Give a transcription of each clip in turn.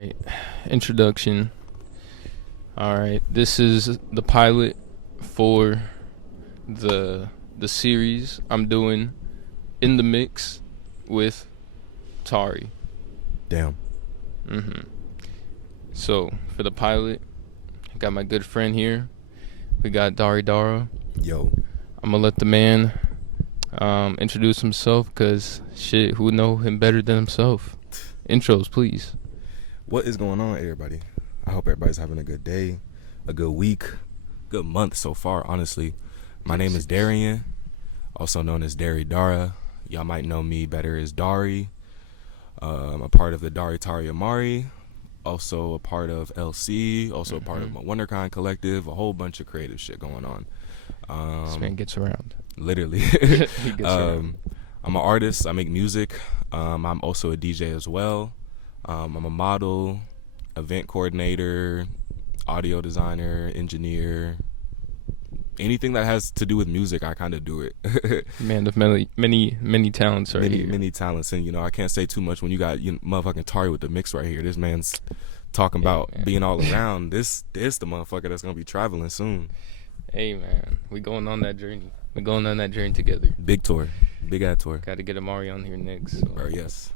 Right. Introduction. All right, this is the pilot for the series I'm doing in the mix with Tari. Damn. So for the pilot, I got my good friend here. We got Daridara. Yo. I'm gonna let the man introduce himself, cause shit, who know him better than himself? Intros, please. What is going on, everybody? I hope everybody's having a good day, a good week, good month so far, honestly. My name is Darian, also known as Daridara. Y'all might know me better as Dari. I'm a part of the Daritari Amari, also a part of LC, also a part of my WonderCon collective, a whole bunch of creative shit going on. This man gets around. Literally. He gets around. I'm an artist. I make music. I'm also a DJ as well. I'm a model, event coordinator, audio designer, engineer. Anything that has to do with music, I kind of do it. Man of many talents right here. Many talents. And, I can't say too much when you got motherfucking Tari with the mix right here. This man's talking about being all around. This the motherfucker that's going to be traveling soon. Hey, man. We going on that journey. We're going on that journey together. Big tour. Big ad tour. Got to get Amari on here next. So. Bro, yes.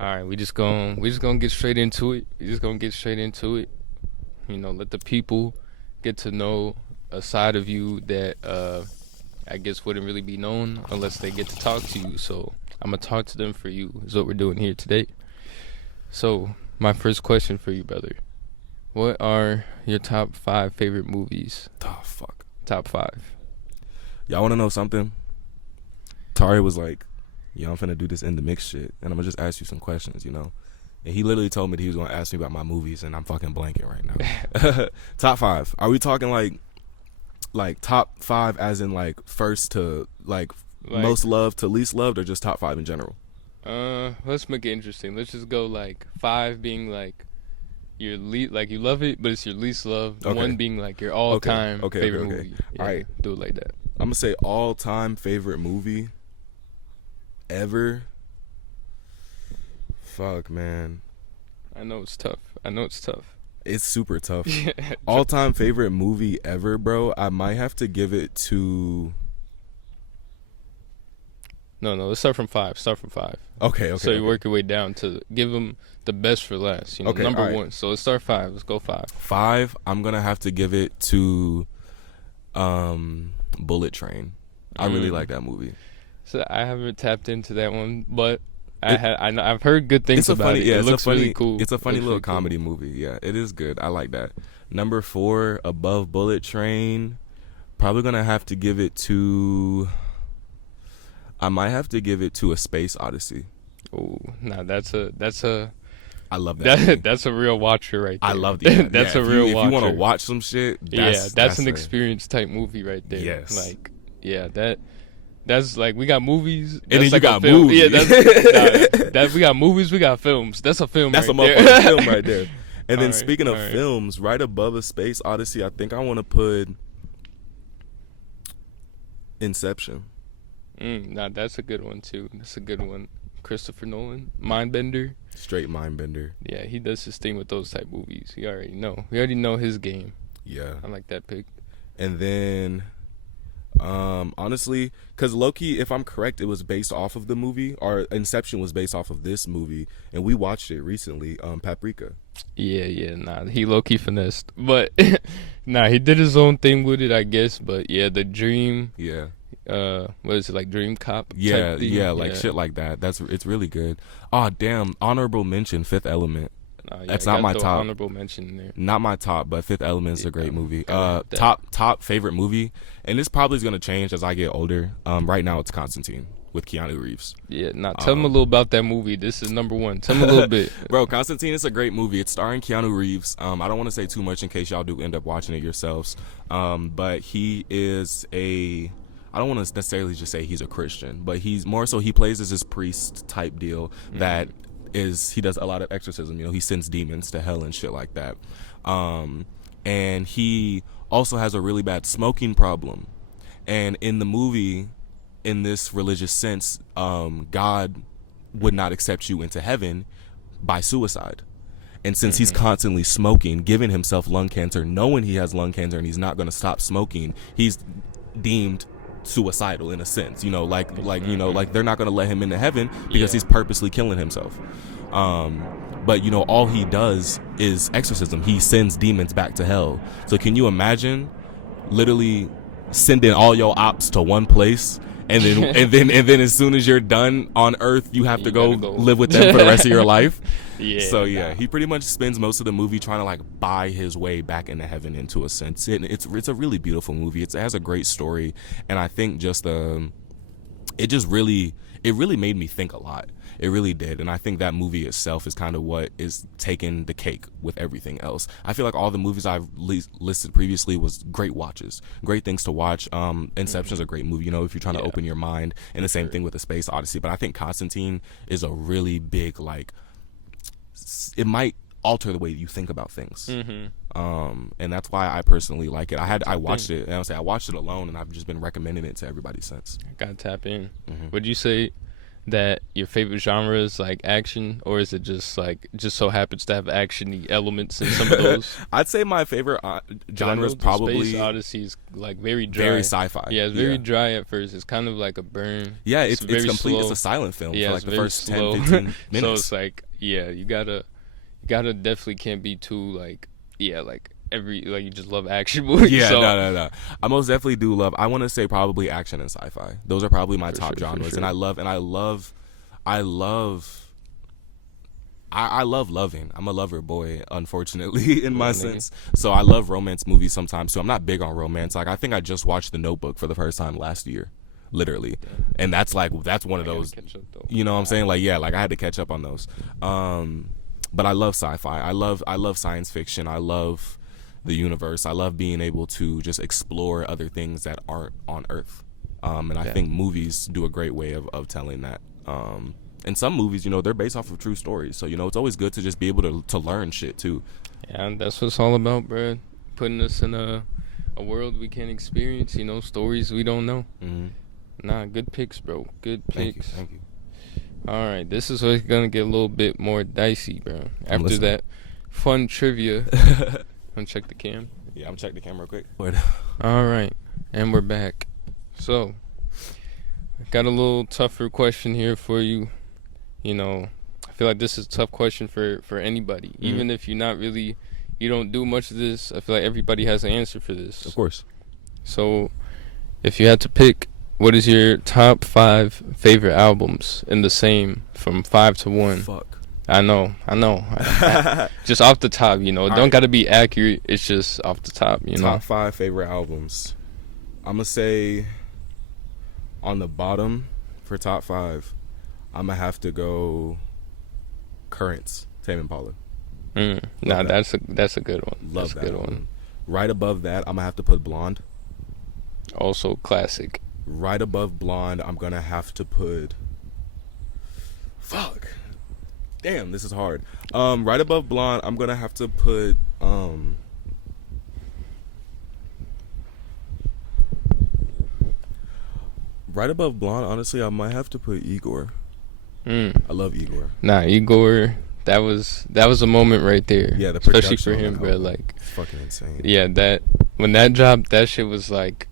All right, we just gonna get straight into it. Let the people get to know a side of you that I guess wouldn't really be known unless they get to talk to you. So I'm gonna talk to them for you. Is what we're doing here today. So my first question for you, brother: what are your top 5 favorite movies? Oh, fuck. Top 5. Y'all want to know something? Tari was like, I'm finna do this in the mix shit, and I'm gonna just ask you some questions, And he literally told me that he was gonna ask me about my movies, and I'm fucking blanking right now. Top 5. Are we talking like top 5 as in like first to like most loved to least loved, or just top 5 in general? Let's make it interesting. Let's just go like 5 being like your like you love it, but it's your least loved. Okay. 1 being like your all-time favorite movie. Yeah, all right, do it like that. I'm gonna say all-time favorite movie ever. Fuck, man. I know it's tough. It's super tough. All-time favorite movie ever, bro. I might have to give it to. No. Let's start from 5. Okay. So you work your way down to give them the best for last. Number 1. So let's start 5. Let's go 5. 5. I'm gonna have to give it to, Bullet Train. I really like that movie. So I haven't tapped into that one, but I've heard good things about it. Yeah, it looks really cool. It's a funny little comedy movie. Yeah, it is good. I like that. Number 4, above Bullet Train, probably gonna have to give it to. I might have to give it to A Space Odyssey. Oh, nah, that's a. I love that. That's a real watcher right there. I love that. That's a real watcher. If you want to watch some shit, that's an experience type movie right there. Yes. Like, yeah, that's like we got movies. And then like you got movies. Yeah, we got movies. We got films. That's a film. That's right a motherfucking film right there. And then speaking of films, right above A Space Odyssey, I think I want to put Inception. Nah, that's a good one too. That's a good one. Christopher Nolan, Mindbender. Straight Mindbender. Yeah, he does his thing with those type movies. You already know. We already know his game. Yeah. I like that pick. And then, honestly, because Loki, if I'm correct, it was based off of the movie, or Inception was based off of this movie, and we watched it recently, Paprika. Yeah, nah, he low-key finessed. But, nah, he did his own thing with it, I guess. But, yeah, the dream. Yeah. What is it, like Dream Cop? Yeah, shit like that. It's really good. Oh, damn. Honorable mention, Fifth Element. That's not my top. Honorable mention there. Not my top, but Fifth Element is a great movie. Top favorite movie, and this probably is gonna change as I get older. Right now it's Constantine with Keanu Reeves. Yeah, tell them a little about that movie. This is number 1. Tell them a little bit. Bro, Constantine is a great movie. It's starring Keanu Reeves. I don't want to say too much in case y'all do end up watching it yourselves. But he is I don't want to necessarily just say he's a Christian, but he's more so he plays as this priest type deal that he does a lot of exorcism. He sends demons to hell and shit like that. And he also has a really bad smoking problem. And in the movie, in this religious sense, God would not accept you into heaven by suicide. And since he's constantly smoking, giving himself lung cancer, knowing he has lung cancer and he's not going to stop smoking, he's deemed suicidal in a sense, like they're not going to let him into heaven because he's purposely killing himself. But all he does is exorcism. He sends demons back to hell. So can you imagine literally sending all your ops to one place, and then as soon as you're done on earth, you have to go live with them for the rest of your life? So he pretty much spends most of the movie trying to like buy his way back into heaven, into a sense. It's a really beautiful movie. It has a great story, and I think just it really made me think a lot. It really did. And I think that movie itself is kind of what is taking the cake with everything else. I feel like all the movies I've listed previously was great watches, great things to watch. Inception's a great movie, if you're trying to open your mind, and the same thing with The Space Odyssey. But I think Constantine is a really big, like, it might alter the way you think about things. And that's why I personally like it. I watched it, and I watched it alone, and I've just been recommending it to everybody since. Gotta tap in. Would you say that your favorite genre is like action, or is it just so happens to have actiony elements in some of those? I'd say my favorite genre is probably Space Odyssey is like very dry, very sci-fi. Yeah, it's very dry at first. It's kind of like a burn. Yeah, it's complete. Slow. It's a silent film for like the first slow. 10-15 minutes. So it's like, you gotta definitely can't be too like you just love action movies. Yeah, so. No. I most definitely do love. I want to say probably action and sci-fi. Those are probably my top genres, and I love loving. I'm a lover boy, unfortunately, in my sense. So I love romance movies sometimes too. I'm not big on romance. Like I think I just watched The Notebook for the first time last year, literally, and that's one of those. You know what I'm saying? Like I had to catch up on those. But I love sci-fi. I love science fiction. I love the universe. I love being able to just explore other things that aren't on Earth. And I think movies do a great way of telling that. And some movies, they're based off of true stories. So, it's always good to just be able to learn shit too. Yeah, and that's what it's all about, bro. Putting us in a world we can't experience, stories we don't know. Nah, good picks, bro. Good picks. Thank you. All right, this is what's going to get a little bit more dicey, bro. After that fun trivia. Want to check the cam? Yeah, I'm checking the camera real quick. All right, and we're back. So, I got a little tougher question here for you. I feel like this is a tough question for anybody. Even if you're not really, you don't do much of this, I feel like everybody has an answer for this. Of course. So, if you had to pick, what is your top 5 favorite albums in the same from 5 to 1? Fuck. I know. Just off the top, don't gotta be accurate. It's just off the top, Top 5 favorite albums. I'm gonna say on the bottom for top 5, I'm gonna have to go Currents, Tame Impala. That's a good one. Love that's a good one. Right above that, I'm gonna have to put Blonde. Also classic. Right above Blonde, I'm gonna have to put. Fuck. Damn, this is hard. Right above Blonde, I'm gonna have to put. Right above Blonde, honestly, I might have to put Igor. I love Igor. Nah, Igor. That was a moment right there. Yeah, especially for him, bro. Like, it's fucking insane. Yeah, when that dropped, that shit was like.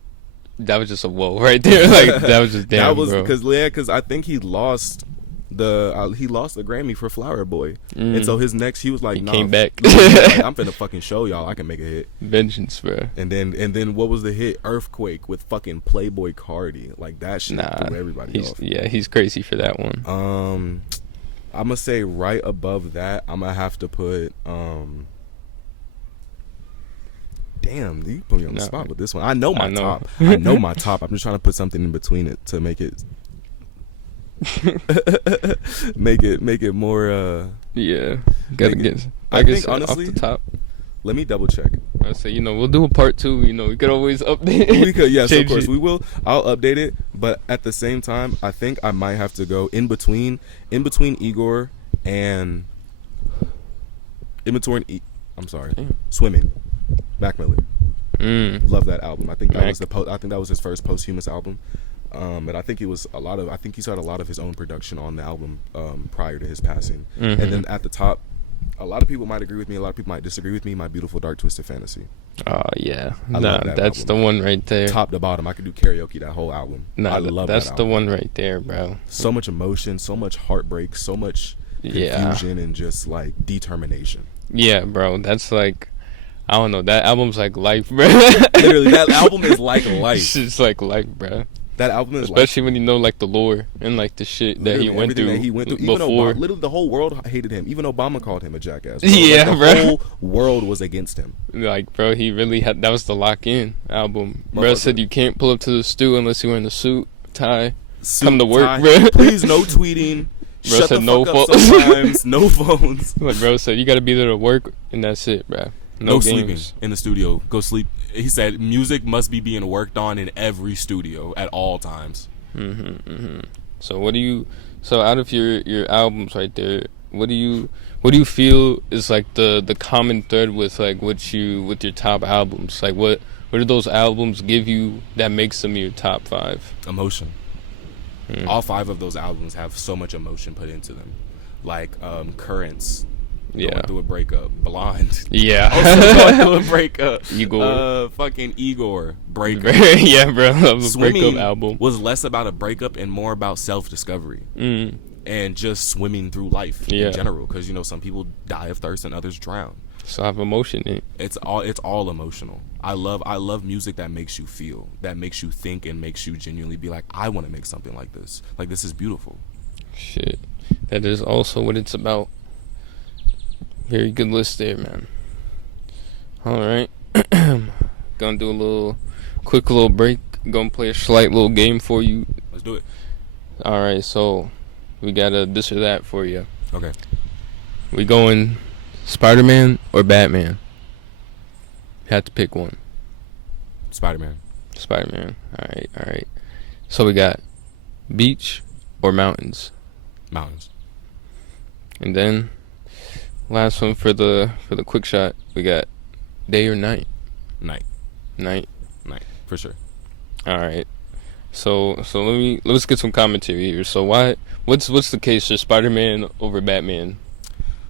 That was just a whoa right there. Like that was just damn. That was bro. because I think he lost the Grammy for Flower Boy, and so his next he was like, came back. I'm finna fucking show y'all I can make a hit. Vengeance, bro. And then what was the hit? Earthquake with fucking Playboy Cardi. Like that shit threw everybody off. Yeah, he's crazy for that one. I'm gonna say right above that, I'm gonna have to put Damn, you put me on the spot with this one. I know my top. I know my top. I'm just trying to put something in between it to make it make it more yeah. Gotta get I guess honestly off the top. Let me double check. I say, we'll do a part 2, we could always update it. We could, yes, of course we will. I'll update it, but at the same time, I think I might have to go in between Igor and Swimming. Mac Miller. Love that album. I think that was his first posthumous album. And I think he started a lot of his own production on the album prior to his passing. And then at the top, A lot of people might agree with me. A lot of people might disagree with me. My Beautiful Dark Twisted Fantasy. Oh yeah, I love that that's album. the one right there. Top to bottom, I could do karaoke that whole album. I love that's that the album. one right there, bro. So much emotion, so much heartbreak, so much confusion, and just like determination. Yeah, bro. That's like, I don't know. That album's like life, bro. Literally, that album is like life. It's like life, bro. That album is especially when you know like the lore and like the shit that he went through. That he went through. Even before. literally, the whole world hated him. Even Obama called him a jackass. Bro. Yeah, like, bro. The whole world was against him. Like, bro, he really had. That was the Lock In album. Bro said you can't pull up to the stew unless you're in a suit, tie, come to work, bro. Please, no tweeting. Bro Shut said the no fuck up sometimes. No phones. Like, bro said you got to be there to work, and that's it, bro. No games. sleeping in the studio. Go sleep. He said music must be being worked on in every studio at all times. So what do you? So out of your albums right there, what do you feel is like the common thread with like with your top albums? Like what do those albums give you that makes them your top 5? Emotion. All 5 of those albums have so much emotion put into them. Like Currents. Going through a breakup. Blonde. Yeah. Also going through a breakup. Igor. Fucking Igor. Breakup. Yeah, bro. I love a breakup album. Was less about a breakup and more about self-discovery. And just swimming through life in general. Because, you know, some people die of thirst and others drown. So I have emotion in it. It's all emotional. I love music that makes you feel, that makes you think, and makes you genuinely be like, I want to make something like this. Like, this is beautiful. Shit. That is also what it's about. Very good list there, man. Alright. Gonna do a quick little break. Gonna play a slight little game for you. Let's do it. Alright, so we got a this or that for you. Okay. We going Spider-Man or Batman? You have to pick one. Spider-Man. Spider-Man. Alright. So we got beach or mountains? Mountains. And then last one for the quick shot, we got day or night? Night. Night, for sure. All right. So let's get some commentary here. So what's the case for Spider-Man over Batman?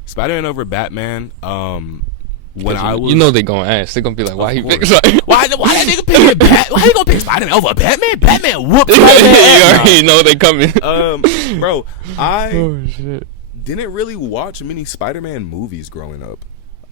Spider-Man over Batman. When I was, you know they gonna ask. They gonna be like, why he pick why that nigga pick why he gonna pick Spider-Man over Batman? Batman whooped You already know they coming. Bro, I Oh shit. didn't really watch many Spider-Man movies growing up.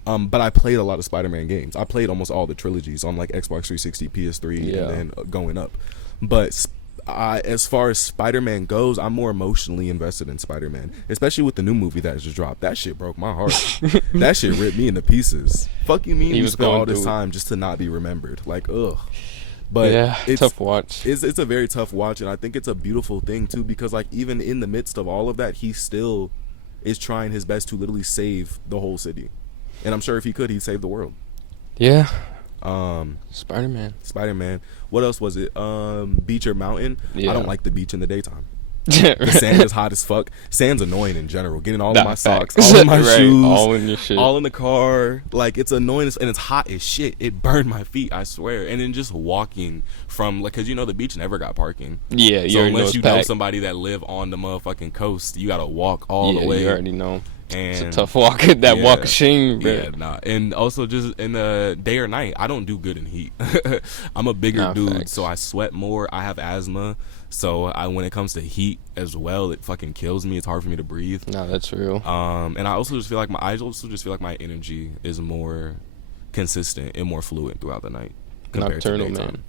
But I played a lot of Spider-Man games. I played almost all the trilogies on like Xbox 360, PS3, and then going up. But as far as Spider-Man goes, I'm more emotionally invested in Spider-Man, especially with the new movie that just dropped. That shit broke my heart. That shit ripped me into pieces. Fuck you mean we spent all this time just to not be remembered? Like, ugh. But yeah, it's tough watch. It's a very tough watch, and I think it's a beautiful thing too, because like even in the midst of all of that, he still is trying his best to literally save the whole city. And I'm sure if he could, he'd save the world. Yeah. Spider-Man. What else was it? Beach or mountain? Yeah. I don't like the beach in the daytime. The sand is hot as fuck. Sand's annoying in general. Getting all of my socks, all of my shoes, all in your shit, all in the car. Like, it's annoying and it's hot as shit. It burned my feet, I swear. And then just walking from, like, because you know the beach never got parking. Yeah, you so already unless know you know somebody that live on the motherfucking coast, you gotta walk all the way. You already know. And it's a tough walk. That walk of shame, bro. Yeah, nah. And also just in the day or night, I don't do good in heat. I'm a bigger dude, facts. so I sweat more. I have asthma, so when it comes to heat as well, it fucking kills me. It's hard for me to breathe. No, that's real. And I also just feel like my energy is more consistent and more fluid throughout the night compared Nocturnal, to daytime. man.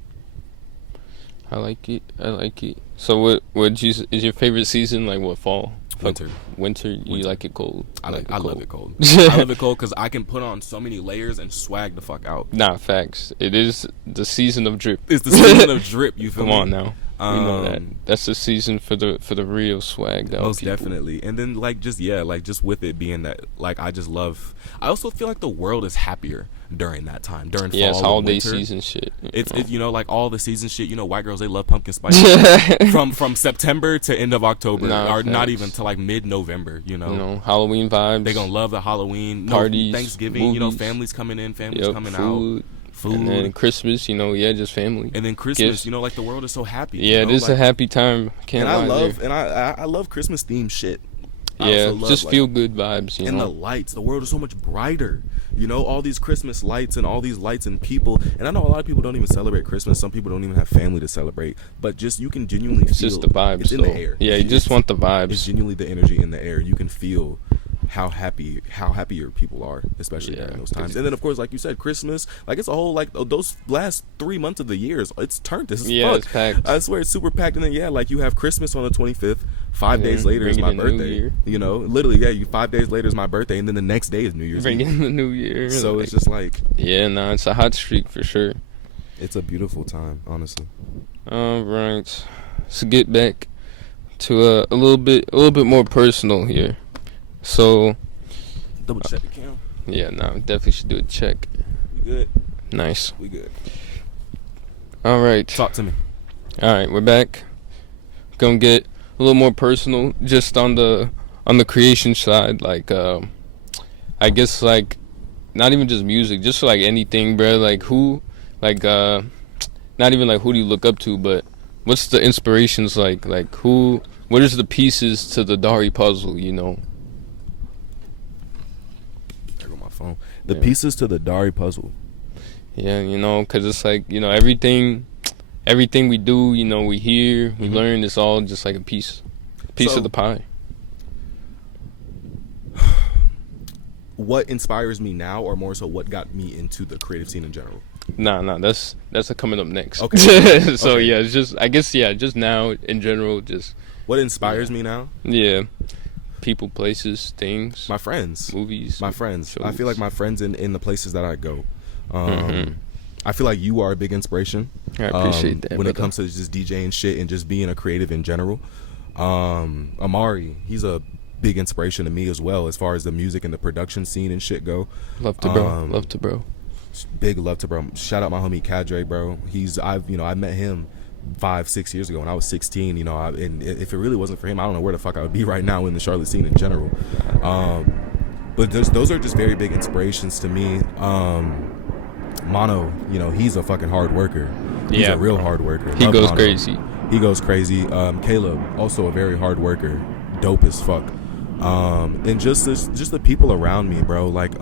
I like it. So is your favorite season like what, fall? Winter. Winter. You like it cold? I love it cold. I love it cold because I can put on so many layers and swag the fuck out. Nah, facts. It is the season of drip. It's the season of drip. You feel Come me? on now. We know that. That's the season for the real swag, though. Most definitely. And then just with it being that, like, I also feel like the world is happier during that time, during fall it's holiday and winter. season shit. It's like all the season shit. You know, white girls, they love pumpkin spice from September to end of October, or not even to like mid-November. You know, Halloween vibes. They gonna love the Halloween parties, Thanksgiving. movies. You know, families coming in, families coming out. Food. And then Christmas, just family. And then Christmas, gifts. like the world is so happy. Yeah, it is a happy time. I love Christmas themed shit. I Yeah, also love just like feel good vibes, you and the know. lights. The world is so much brighter. You know, all these Christmas lights and all these lights and people. And I know a lot of people don't even celebrate Christmas. Some people don't even have family to celebrate. But just you can genuinely It's feel just the vibes, it's in the though. air. Yeah, you just want the It's vibes. genuinely the energy in the air. You can feel how happier people are, especially Yeah, during those 'cause- times. And then of course, like you said, Christmas, like it's a whole like those last 3 months of the years, it's turned as Yeah, fuck. it's packed. I swear it's super packed. And then yeah, like you have Christmas on the 25th. 5 days Yeah, later is bring my in New birthday. Year. You know, literally, yeah. 5 days later is my birthday, and then the next day is New Year's Bring Eve. in the new year. So like, it's just like yeah, nah, it's a hot streak for sure. it's a beautiful time, honestly. All right, so get back to a little bit more personal here. So Double check the cam. yeah, nah, definitely should do a check. We good. Nice. We good. All right. Talk to me. All right, we're back. Gonna get a little more personal, just on the creation side. Like, I guess like not even just music, just like anything, bro. Like who, like not even like who do you look up to, but what's the inspirations like? Like who? What is the pieces to the Dari puzzle? You know. There go my phone. The Yeah. pieces to the Dari puzzle. Yeah, you know, 'cause it's like, you know, everything we do, you know, we hear, we learn. It's all just like a piece So- of the pie. What inspires me now, or more so, what got me into the creative scene in general? Nah, that's a coming up next. Okay. So Okay. yeah, it's just I guess yeah, just now in general, just What inspires me now? yeah, people, places, things, My friends. movies, My friends. I shows. feel like my friends in the places that I go. Mhm. I feel like you are a big inspiration. I appreciate that when it brother. comes to just DJing shit and just being a creative in general. Amari, he's a big inspiration to me as well, as far as the music and the production scene and shit go. Love to bro. Big love to bro. Shout out my homie Cadre, bro. I met him 5-6 years ago when I was 16. You know, and if it really wasn't for him, I don't know where the fuck I would be right now in the Charlotte scene in general. But those are just very big inspirations to me. Mono, you know, he's a fucking hard worker. He's Yeah, a real bro. hard worker. He Love goes Mono. crazy. He goes crazy. Caleb, also a very hard worker, dope as fuck. And just the people around me, bro. Like,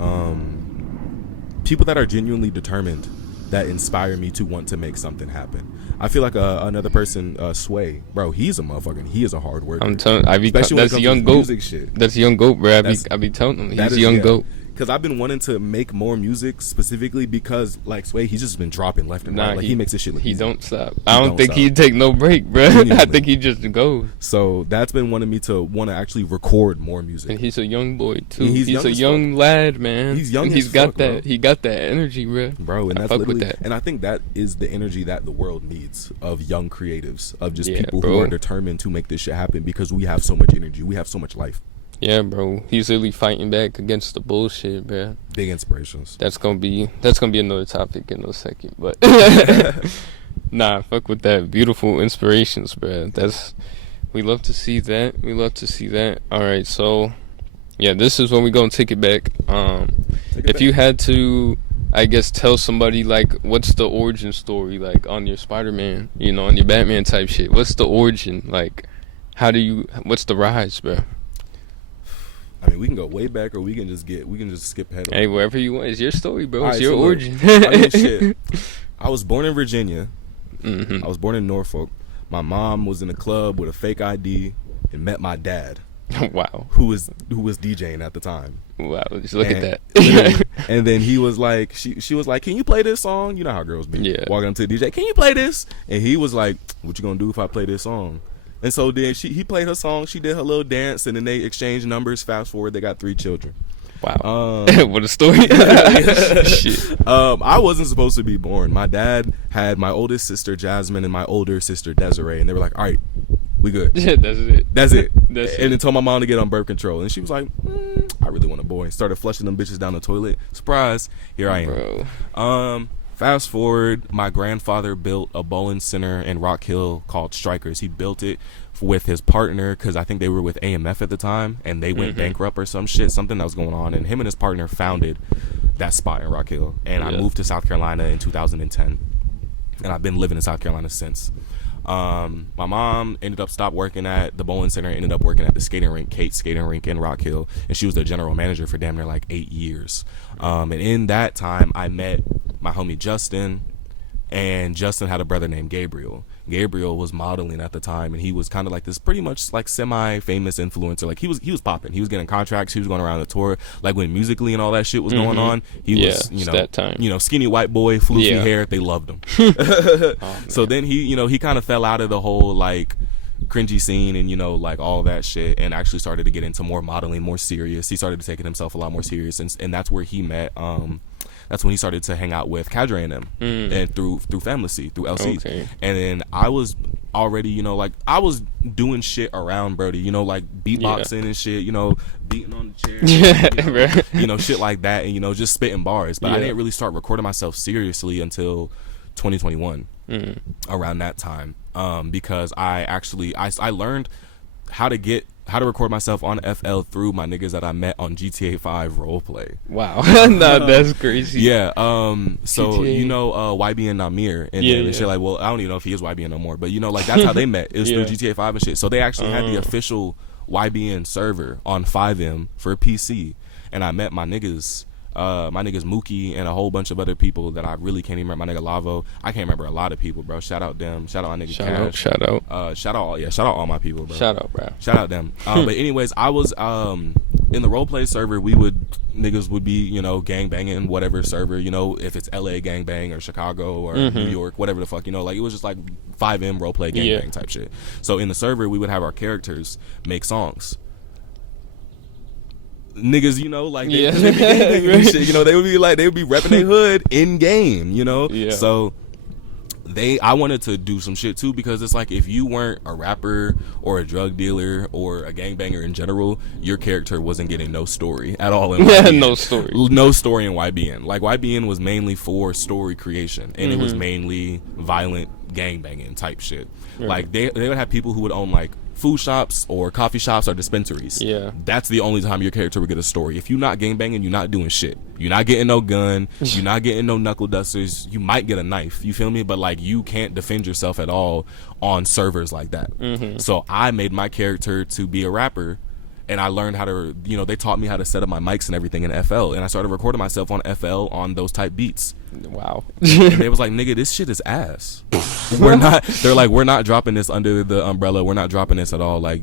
people that are genuinely determined, that inspire me to want to make something happen. I feel like another person, Sway, bro. He's a motherfucker. He is a hard worker. I'm telling, Especially when it that's a comes young to goat. music shit. That's a young goat, bro. That's- I be telling him That he's is- a young yeah. goat. Because I've been wanting to make more music specifically because, like, Sway, he's just been dropping left and right. Like, he makes this shit look He easy. don't stop. I don't don't think stop. he'd take no break, bro. I Genuinely. think he just goes. So that's been wanting me to want to actually record more music. And he's a young boy too. He's He's young a as young lad, man. He's young And as he's got fuck, that. bro. He got that energy, bro. Bro, and I that's fuck with literally, that. and I think that is the energy that the world needs, of young creatives, of just Yeah, people bro. who are determined to make this shit happen, because we have so much energy, we have so much life. Yeah, bro. He's really fighting back against the bullshit, bro. Big inspirations. That's gonna be another topic in a second, but nah, fuck with that. Beautiful inspirations, bro. We love to see that. We love to see that. All right, so yeah, this is when we gonna take it back. If you had to, I guess, tell somebody like what's the origin story like on your Spider-Man, you know, on your Batman type shit. What's the origin like? What's the rise, bro? I mean, we can go way back, or we can just skip ahead. Hey, wherever you want, it's your story, bro. It's Alright, your so look, origin. I mean, shit. I was born in Virginia. Mhm. I was born in Norfolk. My mom was in a club with a fake ID and met my dad, Wow. who was DJing at the time. Wow, just look at that. And then he was like, she was like, "Can you play this song?" You know how girls be. Yeah. Walking up to the DJ, "Can you play this?" And he was like, "What you gonna do if I play this song?" And so then he played her song. She did her little dance, and then they exchanged numbers. Fast forward, they got 3 children. Wow. What a story. Shit. I wasn't supposed to be born. My dad had my oldest sister Jasmine and my older sister Desiree, and they were like, "All right, we good. Yeah, that's it. That's it." That's and it. then told my mom to get on birth control, and she was like, "I really want a boy." Started flushing them bitches down the toilet. Surprise! Here I am. Bro. Fast forward, my grandfather built a bowling center in Rock Hill called Strikers. He built it with his partner, because I think they were with AMF at the time, and they went bankrupt or something that was going on, and him and his partner founded that spot in Rock Hill. And I Yeah. moved to South Carolina in 2010, and I've been living in South Carolina since. My mom ended up stopped working at the bowling center, ended up working at the skating rink, Kate's skating rink in Rock Hill, and she was the general manager for damn near like 8 years. And in that time, I met my homie Justin, and Justin had a brother named Gabriel. Gabriel was modeling at the time, and he was kind of like this pretty much like semi-famous influencer. Like he was popping. He was getting contracts. He was going around the tour. Like when Musically and all that shit was going on, he was that time. Skinny white boy, floofy hair. They loved him. So then he kind of fell out of the whole like cringy scene and like all that shit, and actually started to get into more modeling, more serious. He started to taking himself a lot more serious, and that's where he met that's when he started to hang out with Cadre and them, and through Family, through LCs. Okay. And then I was already, like I was doing shit around Brody, like beatboxing and shit, beating on the chair, shit like that, and just spitting bars. But I didn't really start recording myself seriously until 2021, around that time, because I learned how to record myself on FL through my niggas that I met on GTA 5 roleplay. Wow. No, that's crazy. Yeah. So GTA. YB and Namir and shit. Like, well, I don't even know if he is YB no more, but like that's how they met. It was through GTA 5 and shit. So they actually had the official YBN server on 5M for PC, and I met my niggas Mookie and a whole bunch of other people that I really can't even remember. My nigga Lavo, I can't remember a lot of people, bro. Shout out them. Shout out my nigga Cash. Shout out. Shout out all my people, bro. Shout out, bro. Shout out them. But anyways, I was in the roleplay server. Niggas would be gang banging whatever server, if it's LA gang bang or Chicago or New York, whatever the fuck, like it was just like 5M roleplay gang bang type shit. So in the server, we would have our characters make songs. Niggas, like they would be gang shit, they would be repping their hood in game, So I wanted to do some shit too, because it's like if you weren't a rapper or a drug dealer or a gangbanger in general, your character wasn't getting no story at all in YBN. No story in YBN. Like YBN was mainly for story creation, and it was mainly violent gangbanging type shit. Like they would have people who would own like food shops or coffee shops or dispensaries. Yeah. That's the only time your character would get a story. If you're not gangbanging, you're not doing shit. You're not getting no gun. You're not getting no knuckle dusters. You might get a knife. You feel me? But like you can't defend yourself at all on servers like that. So I made my character to be a rapper, and I learned how to, they taught me how to set up my mics and everything in FL, and I started recording myself on FL on those type beats. Wow. And they was like, nigga, this shit is ass. They're like, we're not dropping this under the umbrella. We're not dropping this at all. Like,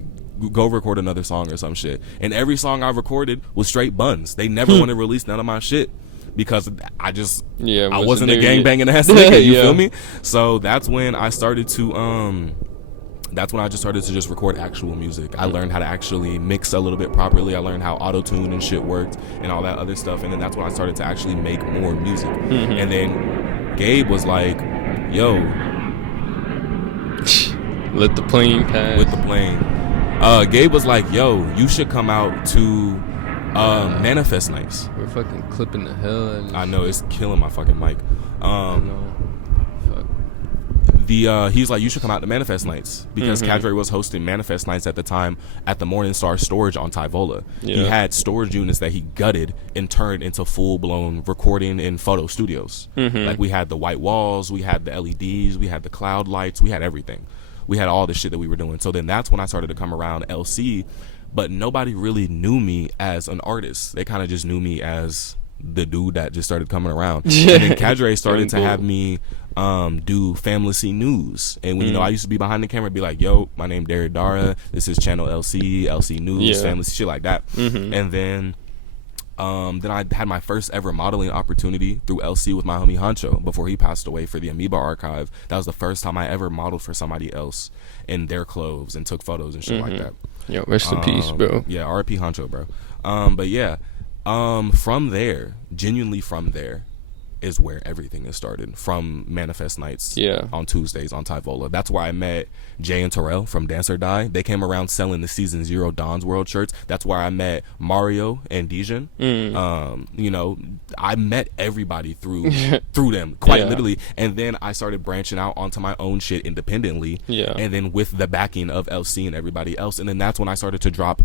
go record another song or some shit. And every song I recorded was straight buns. They never want to release none of my shit, because I wasn't a gangbanging ass nigga. You feel me? So that's when I started to just record actual music. I learned how to actually mix a little bit properly. I learned how auto-tune and shit worked and all that other stuff. And then that's when I started to actually make more music. And then Gabe was like, yo, let the plane pass. With the plane. Gabe was like, yo, you should come out to Manifest Nights. We're fucking clipping the hell. I know, it's killing my fucking mic. I know. He's like, you should come out to Manifest Nights, because Cadre was hosting Manifest Nights at the time at the Morningstar storage on Tyvola. He had storage units that he gutted and turned into full-blown recording and photo studios. Like we had the white walls, we had the LEDs, we had the cloud lights, we had everything. We had all the shit that we were doing. So then that's when I started to come around LC, but nobody really knew me as an artist. They kind of just knew me as the dude that just started coming around. And then Cadre started to have me do Family News, and when I used to be behind the camera, be like, yo, my name Daridara, this is channel LC News, Family, shit like that. And then I had my first ever modeling opportunity through LC with my homie Honcho before he passed away for the Amoeba Archive. That was the first time I ever modeled for somebody else in their clothes and took photos and shit like that. Yo, rest in peace, bro. Yeah, RIP Honcho, bro. But yeah, from there, genuinely from there, is where everything has started. From Manifest Nights on Tuesdays on Tyvola. That's where I met Jay and Terrell from Dance or Die. They came around selling the Season 0 Don's World shirts. That's where I met Mario and Dijon. I met everybody through them, quite literally. And then I started branching out onto my own shit independently. And then with the backing of LC and everybody else. And then that's when I started to drop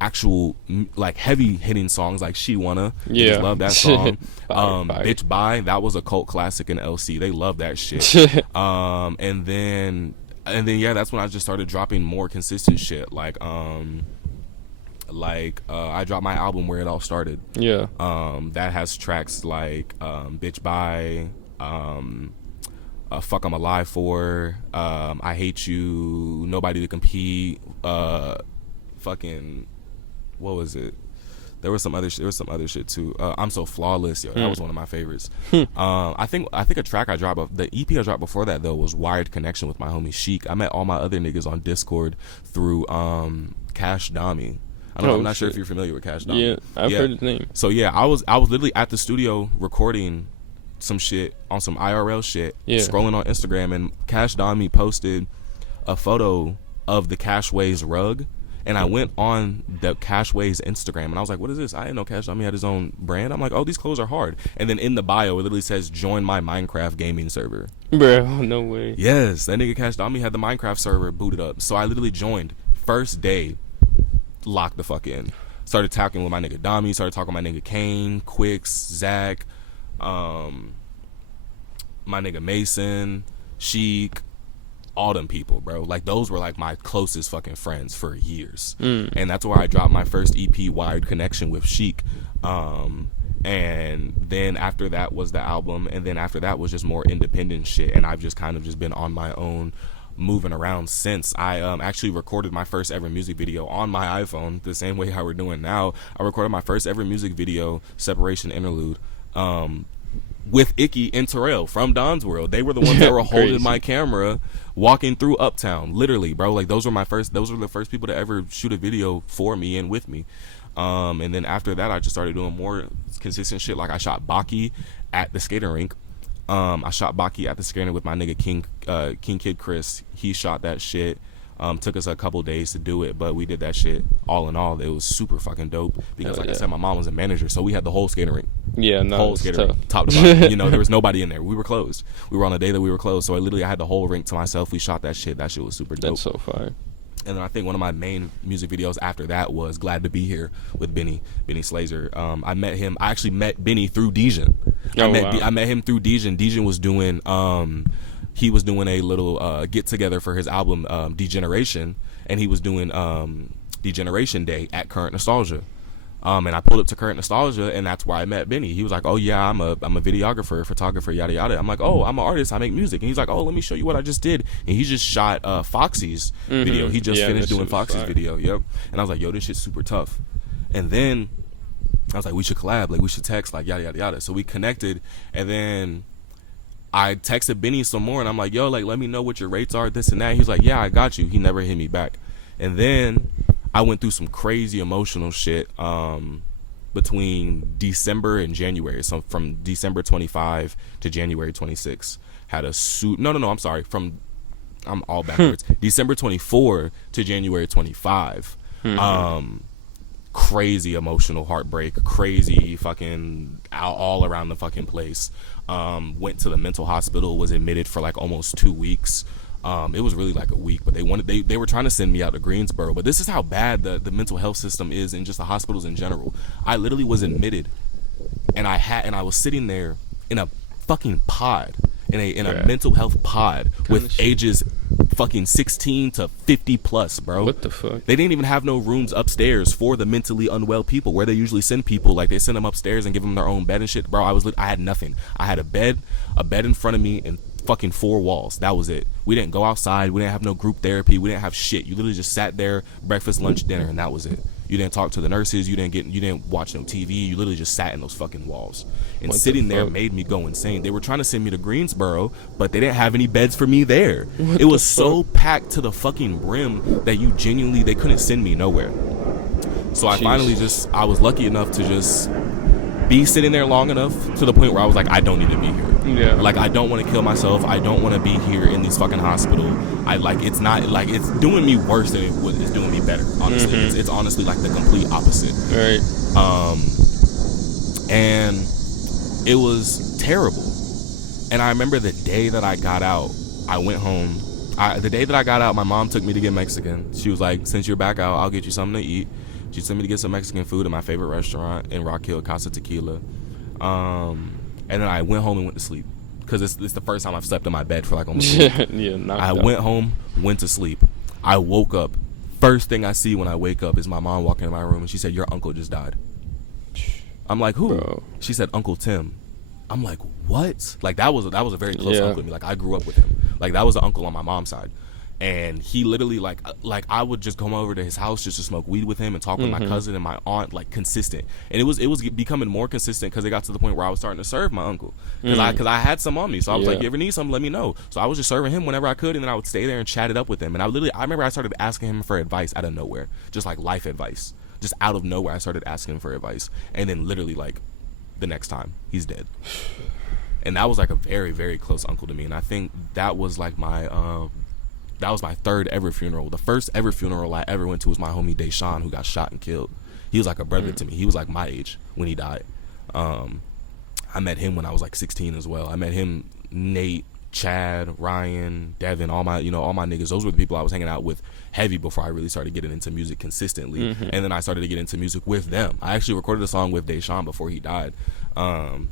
actual like heavy hitting songs like She Wanna. Just love that song. Fire. Bitch Bye, that was a cult classic in LC. They love that shit. And then and then yeah, that's when I just started dropping more consistent shit. I dropped my album Where It All Started. Yeah. That has tracks like Bitch Bye, Fuck I'm Alive For, I Hate You, Nobody to Compete, fucking, what was it? There was some other shit too. I'm So Flawless, yo, that was one of my favorites. I think a track I dropped, the EP I dropped before that though was Wired Connection with my homie Sheik. I met all my other niggas on Discord through Cash Dami. I'm not sure if you're familiar with Cash Dami. Yeah, I've heard his name. So yeah, I was literally at the studio recording some shit on some IRL shit, scrolling on Instagram, and Cash Dami posted a photo of the Cashways rug. And I went on the Cashways Instagram and I was like, what is this? I didn't know Cash Dami had his own brand. I'm like, oh, these clothes are hard. And then in the bio, it literally says, join my Minecraft gaming server. Bro, no way. Yes, that nigga Cash Dami had the Minecraft server booted up. So I literally joined. First day, locked the fuck in. Started talking with my nigga Dami, started talking with my nigga Kane, Quicks, Zach, my nigga Mason, Sheik, all them people, bro. Like, those were like my closest fucking friends for years. And that's where I dropped my first EP, Wired Connection, with Sheik. And then after that was the album, and then after that was just more independent shit, and I've just kind of just been on my own, moving around since. I actually recorded my first ever music video on my iPhone, the same way how we're doing now. I recorded my first ever music video, Separation Interlude, with Icky and Terrell from Don's World. They were the ones that were holding my camera walking through Uptown, literally, bro. Like, those were the first people to ever shoot a video for me and with me. And then after that, I just started doing more consistent shit. Like, I shot Baki at the skating rink. I shot Baki at the skating rink with my nigga King Kid Chris. He shot that shit. Took us a couple days to do it, but we did that shit. All in all, it was super fucking dope because, I said, my mom was a manager, so we had the whole skating rink. Yeah, no, whole skating rink, top to bottom. You know, there was nobody in there. We were closed. We were on the day that we were closed, so I had the whole rink to myself. We shot that shit. That shit was super dope. That's so fire. And then I think one of my main music videos after that was Glad to Be Here with Benny Slazer. I actually met Benny through Dejan. I met him through Dejan. Dejan was doing he was doing a little get together for his album Degeneration, and he was doing Degeneration Day at Current Nostalgia. And I pulled up to Current Nostalgia, and that's where I met Benny. He was like, oh yeah, I'm a videographer, photographer, yada yada. I'm like, oh, I'm an artist, I make music. And he's like, oh, let me show you what I just did. And he just shot Foxy's video. He just finished doing Foxy's video. Yep. And I was like, yo, this shit's super tough. And then I was like, we should collab, like we should text, like yada yada yada. So we connected, and then I texted Benny some more, and I'm like, yo, like, let me know what your rates are, this and that. He's like, yeah, I got you. He never hit me back. And then I went through some crazy emotional shit between December and January. So from December 25 to January 26. Had a suit. No, I'm sorry. I'm all backwards. December 24 to January 25. Crazy emotional heartbreak. Crazy fucking all around the fucking place. Went to the mental hospital. Was admitted for like almost 2 weeks. It was really like a week, but they were trying to send me out to Greensboro. But this is how bad the mental health system is, and just the hospitals in general. I literally was admitted, and I was sitting there in a fucking pod, in a mental health pod with ages fucking 16 to 50 plus, bro. What the fuck? They didn't even have no rooms upstairs for the mentally unwell people, where they usually send people. Like, they send them upstairs and give them their own bed and shit. Bro, I had nothing. I had a bed in front of me, and fucking 4 walls. That was it. We didn't go outside. We didn't have no group therapy. We didn't have shit. You literally just sat there, breakfast, lunch, dinner, and that was it. You didn't talk to the nurses. You didn't watch no TV. You literally just sat in those fucking walls. And sitting there made me go insane. They were trying to send me to Greensboro, but they didn't have any beds for me there. It was so packed to the fucking brim that they couldn't send me nowhere. So I finally I was lucky enough to just be sitting there long enough to the point where I was like, I don't need to be here. Yeah. Like, I don't want to kill myself. I don't want to be here in this fucking hospital. It's not like it's doing me worse than it's doing me better. Honestly, it's honestly like the complete opposite. Right. And it was terrible. And I remember the day that I got out, I went home. The day that I got out, my mom took me to get Mexican. She was like, since you're back out, I'll get you something to eat. She sent me to get some Mexican food at my favorite restaurant in Rock Hill, Casa Tequila. And then I went home and went to sleep. because it's the first time I've slept in my bed for like almost a week. Yeah, knocked I out. went home, went to sleep. I woke up. First thing I see when I wake up is my mom walking in my room, and she said, "Your uncle just died." I'm like, "Who?" Bro. She said, "Uncle Tim." I'm like, "What?" Like that was a very close Yeah. uncle to me. Like I grew up with him. Like that was an uncle on my mom's side. And he literally like I would just come over to his house just to smoke weed with him and talk with my cousin and my aunt, like consistent. And it was becoming more consistent because it got to the point where I was starting to serve my uncle because I had some on me. So I was like, "You ever need something, let me know." So I was just serving him whenever I could, and then I would stay there and chat it up with him. And I remember I started asking him for advice out of nowhere, just like life advice, just out of nowhere. I started asking him for advice, and then literally like the next time he's dead. And that was like a very, very close uncle to me. And I think that was like that was my third ever funeral. The first ever funeral I ever went to was my homie Deshaun, who got shot and killed. He was like a brother to me. He was like my age when he died. I met him when I was like 16 as well. I met him, Nate, Chad, Ryan, Devin, all my niggas. Those were the people I was hanging out with heavy before I really started getting into music consistently. And then I started to get into music with them. I actually recorded a song with Deshaun before he died,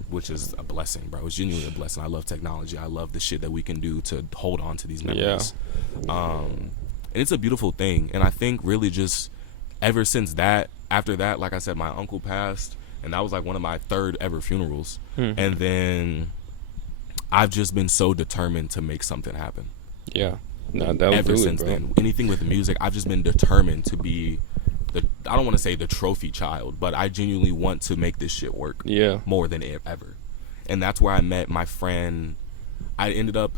which is a blessing, bro. It's genuinely a blessing. I love technology. I love the shit that we can do to hold on to these memories. And it's a beautiful thing. And I think really just ever since that, after that, like I said, my uncle passed, and that was like one of my third ever funerals. And then I've just been so determined to make something happen. Yeah. Nah, that Ever was since then, anything with music, I've just been determined to be I don't want to say the trophy child, but I genuinely want to make this shit work. Yeah. More than ever. And that's where I met my friend. I ended up,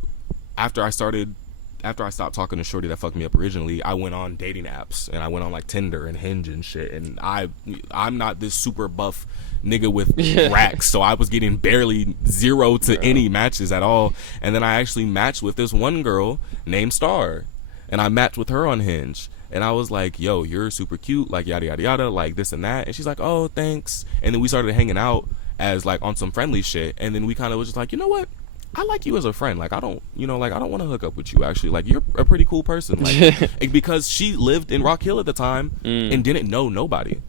after I stopped talking to shorty that fucked me up originally, I went on dating apps, and I went on like Tinder and Hinge and shit. And I'm not this super buff nigga with racks, so I was getting barely zero to any matches at all. And then I actually matched with this one girl named Star, and I matched with her on Hinge. And I was like, "Yo, you're super cute, like yada yada yada, like this and that." And she's like, "Oh, thanks." And then we started hanging out as like on some friendly shit. And then we kind of was just like, "You know what? I like you as a friend. Like I don't want to hook up with you. Actually, like you're a pretty cool person." Like because she lived in Rock Hill at the time and didn't know nobody.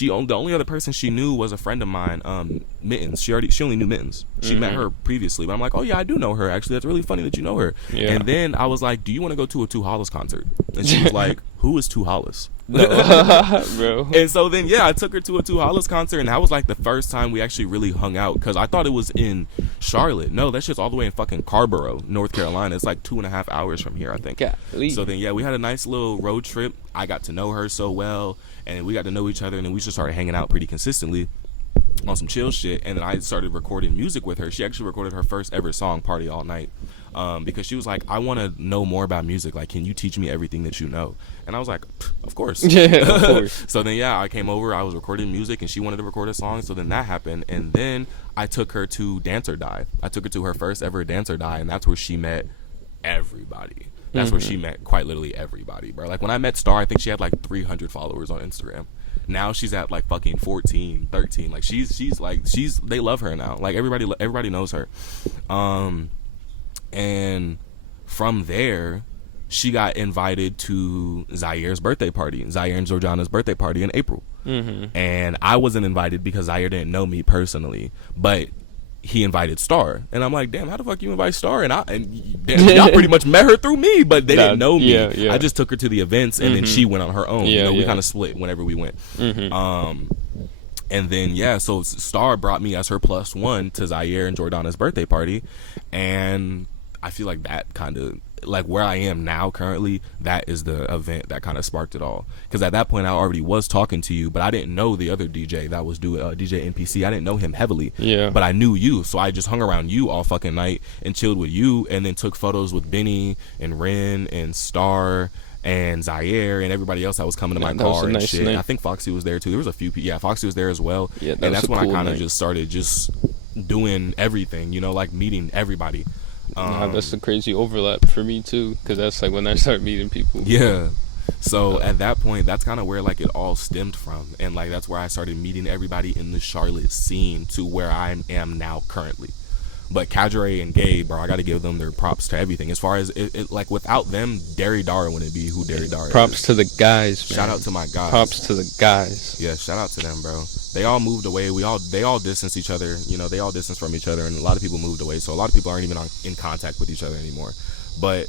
The only other person she knew was a friend of mine, Mittens. She only knew Mittens. She met her previously, but I'm like, "Oh yeah, I do know her. Actually, that's really funny that you know her." Yeah. And then I was like, "Do you want to go to a Two Hollis concert?" And she was like, "Who is Two Hollis?" No. Bro. And so then I took her to a Two Hollis concert, and that was like the first time we actually really hung out, because I thought it was in Charlotte. No, that shit's all the way in fucking Carborough, North Carolina. It's like 2.5 hours from here, I think. Golly. So then we had a nice little road trip. I got to know her so well, and we got to know each other, and then we just started hanging out pretty consistently on some chill shit. And then I started recording music with her. She actually recorded her first ever song, Party All Night, because she was like, "I want to know more about music. Like, can you teach me everything that you know?" And I was like, "Of course." Yeah, of course. So then I came over, I was recording music, and she wanted to record a song. So then that happened, and then I took her to Dance or Die. I took her to her first ever Dance or Die, and that's where she met everybody. That's where she met quite literally everybody, bro. Like when I met Star, I think she had like 300 followers on Instagram. Now she's at like fucking 14, 13. Like they love her now. Like everybody knows her. And from there, she got invited to Zaire's birthday party, Zaire and Georgiana's birthday party in April. And I wasn't invited because Zaire didn't know me personally, but he invited Star, and I'm like, "Damn, how the fuck you invite Star?" And y'all pretty much met her through me, but they didn't know me. Yeah. I just took her to the events, and then she went on her own. We kind of split whenever we went. And then so Star brought me as her plus one to Zaire and Jordana's birthday party, and I feel like that kind of, like where I am now currently, that is the event that kind of sparked it all. Because at that point I already was talking to you, but I didn't know the other DJ that was doing DJ NPC. I didn't know him heavily, but I knew you, so I just hung around you all fucking night and chilled with you, and then took photos with Benny and Ren and Star and Zaire and everybody else that was coming to my car and nice shit. Night. I think Foxy was there too. There was a few people. Yeah, Foxy was there as well. Yeah, and that's when I kind of just started just doing everything, like meeting everybody. That's a crazy overlap for me too, because that's like when I start meeting people. Yeah. So at that point, that's kind of where like it all stemmed from, and like that's where I started meeting everybody in the Charlotte scene to where I am now currently. But Kadre and Gabe, bro, I got to give them their props to everything. As far as like without them, Daridara wouldn't be who Daridara Props is. to the guys, man. Shout out to my guys. Props to the guys. Yeah, shout out to them, bro. They all moved away. They all distanced each other. You know, they all distanced from each other, and a lot of people moved away. So a lot of people aren't even in contact with each other anymore. But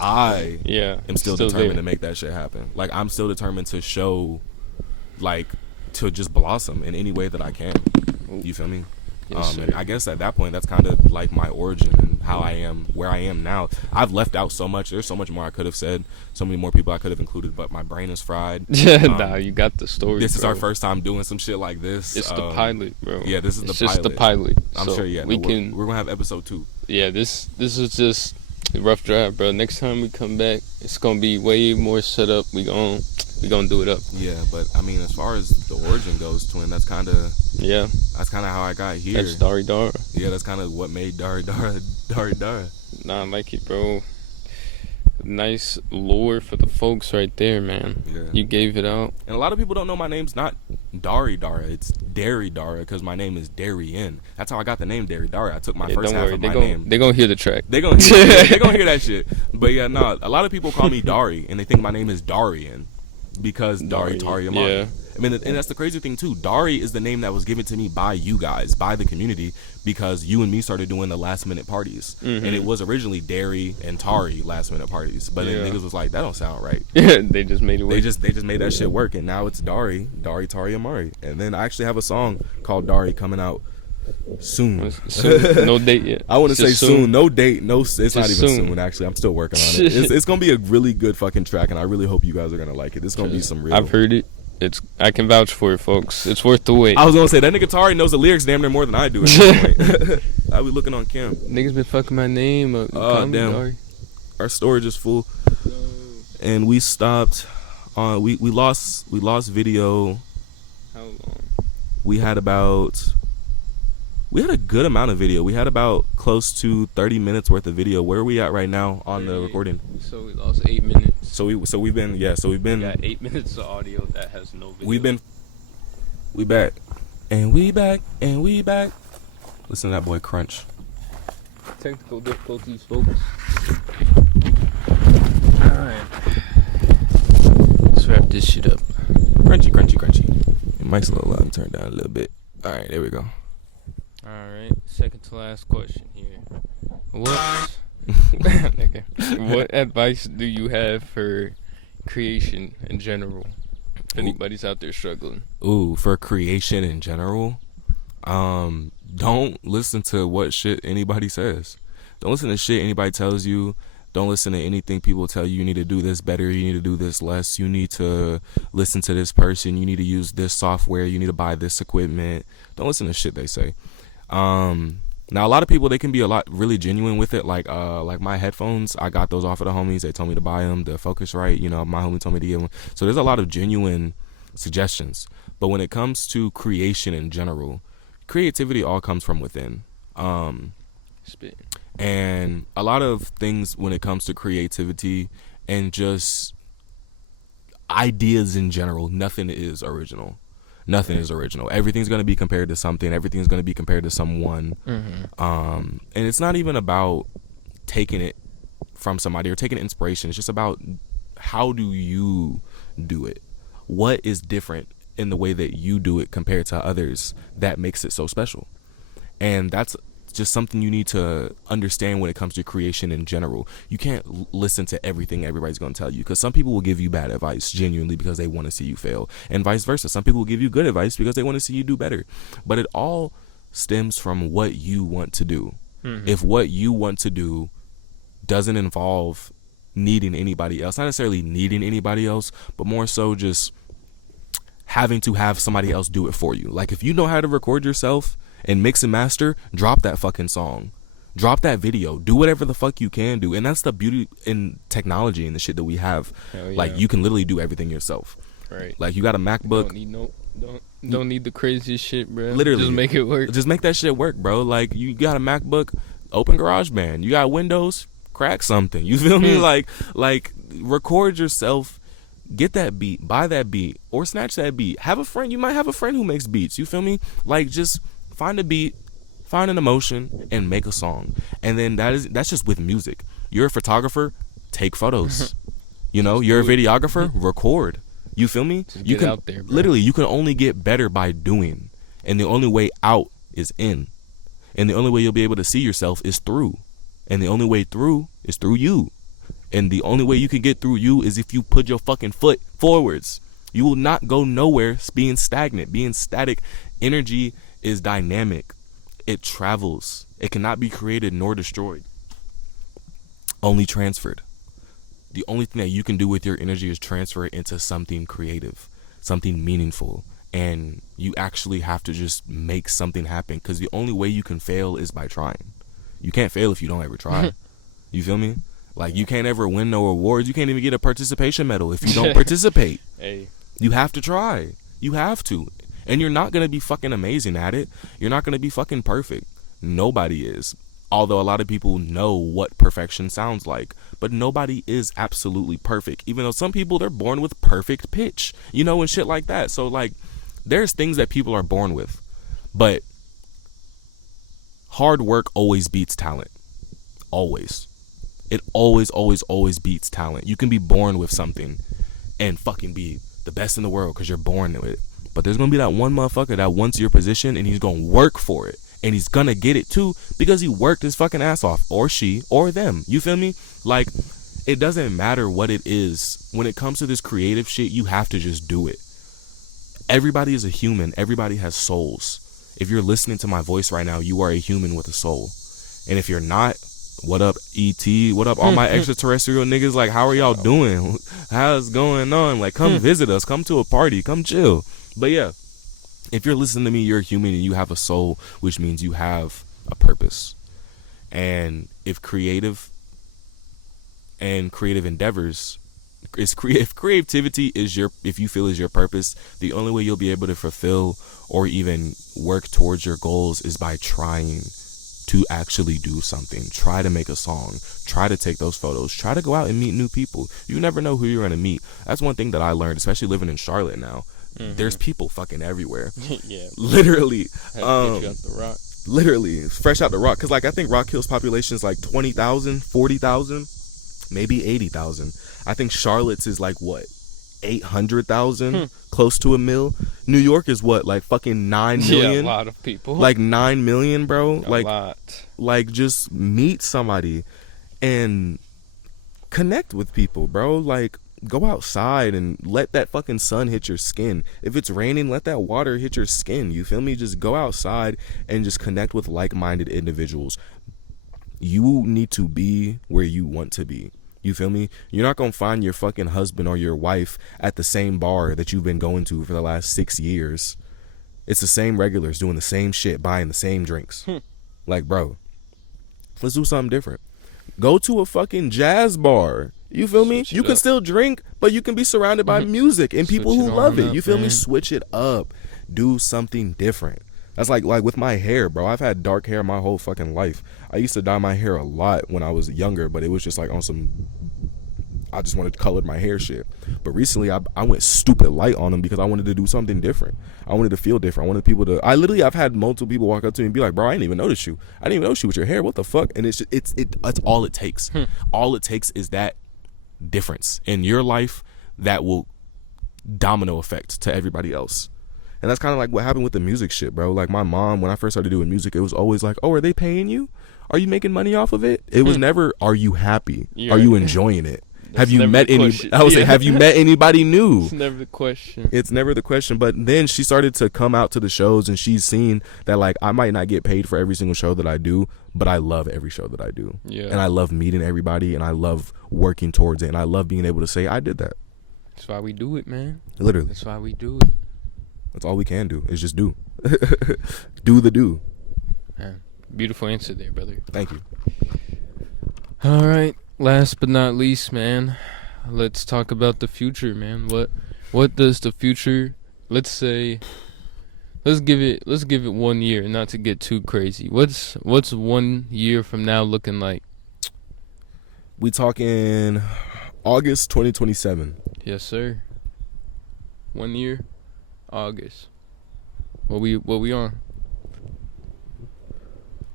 I am still determined to make that shit happen. Like, I'm still determined to show, like, to just blossom in any way that I can. You feel me? Yes, And I guess at that point, that's kind of like my origin and how I am, where I am now. I've left out so much. There's so much more I could have said. So many more people I could have included, but my brain is fried. Nah, you got the story. This is bro. our first time doing some shit like this. It's the pilot, bro. Yeah, this is it's the pilot. just the pilot. I'm so sure. Yeah, we're gonna have episode 2. Yeah, this is just a rough draft, bro. Next time we come back, it's gonna be way more set up. We gonna do it up. Yeah, but I mean, as far as the origin goes, twin, that's kind of how I got here. That's Daridara. Yeah, that's kind of what made Daridara. Nah, I like it, bro. Nice lore for the folks right there, man. Yeah. You gave it out. And a lot of people don't know my name's not Daridara. It's Daridara because my name is Darien. That's how I got the name Daridara. I took my first half of my name. They gonna hear the track. They gonna hear that shit. But yeah, no. A lot of people call me Dari, and they think my name is Darian because Daritari Amari. Yeah. I mean, and that's the crazy thing too. Dari is the name that was given to me by you guys, by the community, because you and me started doing the last minute parties, and it was originally Dari and Tari last minute parties, but then niggas was like, that don't sound right. They just made it work. They just made that shit work, and now it's Dari, Tari, Amari, and then I actually have a song called Dari coming out soon. No date yet. I want to say soon. No date. No, it's not even soon. Actually, I'm still working on it. It's gonna be a really good fucking track, and I really hope you guys are gonna like it. It's gonna be some real. I've heard it. I can vouch for it, folks. It's worth the wait. I was gonna say that nigga Tari knows the lyrics damn near more than I do. At this point. I be looking on Kim. Niggas been fucking my name up. Damn. Our storage is full, and we stopped. We lost video. How long? We had a good amount of video. We had about close to 30 minutes worth of video. Where are we at right now on the recording? So we lost 8 minutes. So we've been We got 8 minutes of audio that has no video. We back. And we back. Listen to that boy crunch. Technical difficulties, folks. Alright. Let's wrap this shit up. Crunchy. Your mic's a little loud. Turn it down a little bit. Alright, there we go. Alright, second to last question here. What advice do you have for creation in general? If anybody's out there struggling. Ooh, for creation in general, don't listen to what shit anybody says. Don't listen to shit anybody tells you. Don't listen to anything people tell you. You need to do this better. You need to do this less. You need to listen to this person. You need to use this software. You need to buy this equipment. Don't listen to shit they say. Now a lot of people, they can be really genuine with it. Like my headphones, I got those off of the homies. They told me to buy them. The Focusrite, you know, my homie told me to get them. So there's a lot of genuine suggestions. But when it comes to creation in general, creativity all comes from within. Spit. And a lot of things when it comes to creativity and just ideas in general, nothing is original. Nothing is original. Everything's going to be compared to something. Everything's going to be compared to someone. And it's not even about taking it from somebody or taking inspiration. It's just about how do you do it? What is different in the way that you do it compared to others that makes it so special? And that's just something you need to understand when it comes to creation in general. You can't listen to everything everybody's going to tell you, because some people will give you bad advice genuinely because they want to see you fail, and vice versa. Some people will give you good advice because they want to see you do better. But it all stems from what you want to do. If what you want to do doesn't involve needing anybody else, not necessarily needing anybody else, but more so just having to have somebody else do it for you. Like, if you know how to record yourself and mix and master, drop that fucking song, drop that video, do whatever the fuck you can do. And that's the beauty in technology and the shit that we have. Like, you can literally do everything yourself. Right. Like, you got a MacBook. Don't need the craziest shit, bro. Literally, just make it work. Just make that shit work, bro. Like, you got a MacBook, open GarageBand. You got Windows, crack something. You feel me? Like record yourself. Get that beat, buy that beat, or snatch that beat. Have a friend. You might have a friend who makes beats. You feel me? Like, just find a beat, Find an emotion and make a song. And then that's just with music. You're a photographer, take photos. You know, you're a videographer, record. You feel me? Just You get can out there, bro. literally you can only get better by doing. And the only way out is in. And the only way you'll be able to see yourself is through. And the only way through is through you. And the only way you can get through you is if you put your fucking foot forwards. You will not go nowhere being stagnant, being static. Energy is dynamic. It travels. It cannot be created nor destroyed. Only transferred. The only thing that you can do with your energy is transfer it into something creative, something meaningful. And you actually have to just make something happen, because the only way you can fail is by trying. You can't fail if you don't ever try. You feel me? Like, you can't ever win no awards. You can't even get a participation medal if you don't participate. Hey. You have to try. You have to. And you're not going to be fucking amazing at it. You're not going to be fucking perfect. Nobody is. Although a lot of people know what perfection sounds like. But nobody is absolutely perfect. Even though some people, they're born with perfect pitch. You know, and shit like that. So, like, there's things that people are born with. But hard work always beats talent. Always. It always beats talent. You can be born with something and fucking be the best in the world because you're born with it. But there's going to be that one motherfucker that wants your position, and he's going to work for it. And he's going to get it too because he worked his fucking ass off. Or she, or them. You feel me? Like, it doesn't matter what it is. When it comes to this creative shit, you have to just do it. Everybody is a human. Everybody has souls. If you're listening to my voice right now, you are a human with a soul. And if you're not, what up, E.T.? What up, all my extraterrestrial niggas? Like, how are y'all doing? How's going on? Like, come visit us. Come to a party. Come chill. But yeah, if you're listening to me, you're a human and you have a soul, which means you have a purpose. And if creative endeavors, if creativity is if you feel is your purpose, the only way you'll be able to fulfill or even work towards your goals is by trying to actually do something. Try to make a song. Try to take those photos. Try to go out and meet new people. You never know who you're going to meet. That's one thing that I learned, especially living in Charlotte now. There's people fucking everywhere. Yeah. Literally. Had to get you out the rock. Literally. Fresh out the rock. Because, like, I think Rock Hill's population is like 20,000, 40,000, maybe 80,000. I think Charlotte's is like, what? 800,000, close to a mil. New York is what, like fucking 9 million? Yeah, a lot of people. Like 9 million, bro. A lot. Like, just meet somebody and connect with people, bro. Like, go outside and let that fucking sun hit your skin. If it's raining, let that water hit your skin. You feel me? Just go outside and just connect with like-minded individuals. You need to be where you want to be. You feel me? You're not going to find your fucking husband or your wife at the same bar that you've been going to for the last 6 years. It's the same regulars doing the same shit, buying the same drinks. Like, bro, let's do something different. Go to a fucking jazz bar. You feel me? You can still drink, but you can be surrounded by music and people who love it. You feel me? Switch it up. Do something different. That's like with my hair, bro. I've had dark hair my whole fucking life. I used to dye my hair a lot when I was younger, but it was just like on some, I just wanted to color my hair shit. But recently I went stupid light on them because I wanted to do something different. I wanted to feel different. I wanted people to, I've had multiple people walk up to me and be like, bro, I didn't even notice you. I didn't even notice you with your hair. What the fuck? And that's all it takes. All it takes is that difference in your life that will domino effect to everybody else. And that's kind of like what happened with the music shit, bro. Like, my mom, when I first started doing music, it was always like, oh, are they paying you? Are you making money off of it? It was never, are you happy? Yeah. Are you enjoying it? That's have you met any? I would say, have you met anybody new? It's never the question. It's never the question. But then she started to come out to the shows, and she's seen that, like, I might not get paid for every single show that I do, but I love every show that I do. Yeah. And I love meeting everybody, and I love working towards it, and I love being able to say I did that. That's why we do it, man. Literally. That's why we do it. That's all we can do is just do. Do the do. Man, beautiful answer there, brother. Thank you. All right. Last but not least, man, let's talk about the future, man. What does the future, let's give it 1 year, not to get too crazy. What's 1 year from now looking like? We talking August 2027. Yes, sir. 1 year, August. What we on?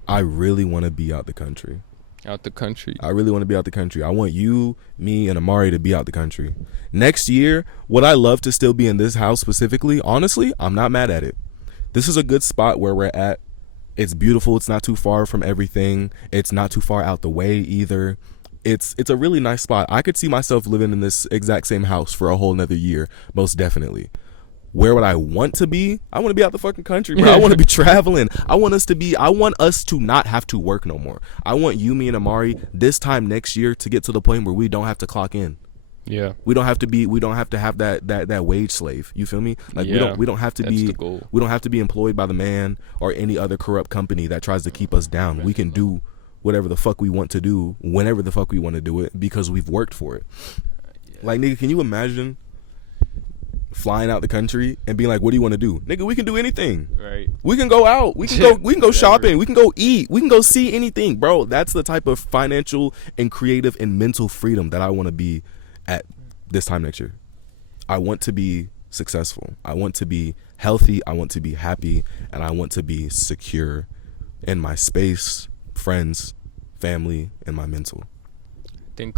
I really want to be out the country. Out the country. I really want to be out the country. I want you, me, and Amari to be out the country. Next year, would I love to still be in this house specifically? Honestly, I'm not mad at it. This is a good spot where we're at. It's beautiful. It's not too far from everything. It's not too far out the way either. It's a really nice spot. I could see myself living in this exact same house for a whole nother year, most definitely. Where would I want to be? I want to be out the fucking country, bro. I want to be traveling. I want us to not have to work no more. I want you, me, and Amari this time next year to get to the point where we don't have to clock in. Yeah. We don't have to have that wage slave. You feel me? Like we don't have to That's be the goal. we don't have to be employed by the man or any other corrupt company that tries to keep us down. We can do whatever the fuck we want to do whenever the fuck we want to do it because we've worked for it. Like, nigga, can you imagine flying out the country and being like, what do you want to do? Nigga, we can do anything. Right. We can go out. We can go shopping. We can go eat. We can go see anything. Bro, that's the type of financial and creative and mental freedom that I want to be at this time next year. I want to be successful. I want to be healthy. I want to be happy. And I want to be secure in my space, friends, family, and my mental. Think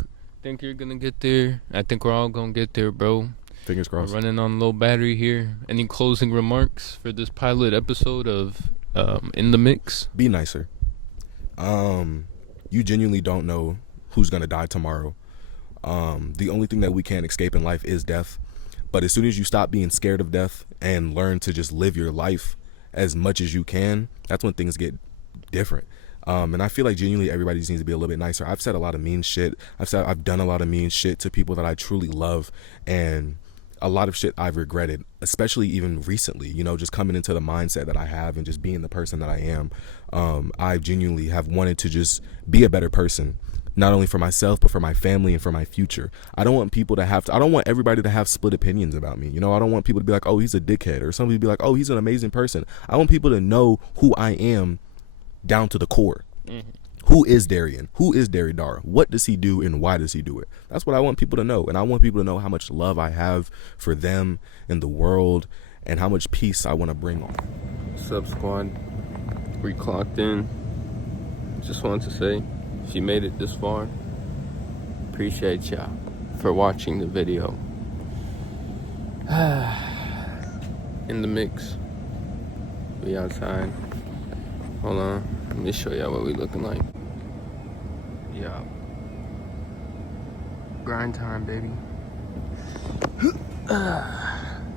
you're gonna get there. I think we're all gonna get there, bro. Fingers crossed. We're running on low battery here. Any closing remarks for this pilot episode of In the Mix? Be nicer. You genuinely don't know who's gonna die tomorrow. The only thing that we can't escape in life is death. But as soon as you stop being scared of death and learn to just live your life as much as you can, that's when things get different. And I feel like genuinely everybody just needs to be a little bit nicer. I've said a lot of mean shit. I've done a lot of mean shit to people that I truly love, and a lot of shit I've regretted, especially even recently, you know, just coming into the mindset that I have and just being the person that I am. I genuinely have wanted to just be a better person, not only for myself, but for my family and for my future. I don't want everybody to have split opinions about me. You know, I don't want people to be like, oh, he's a dickhead, or somebody to be like, oh, he's an amazing person. I want people to know who I am down to the core. Mm-hmm. Who is Darian? Who is Daridara? What does he do and why does he do it? That's what I want people to know. And I want people to know how much love I have for them and the world and how much peace I want to bring on. What's up, squad? We clocked in. Just wanted to say, if you made it this far, appreciate y'all for watching the video. In the Mix. We outside. Hold on. Let me show y'all what we looking like. Yeah. Grind time, baby.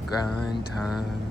Grind time.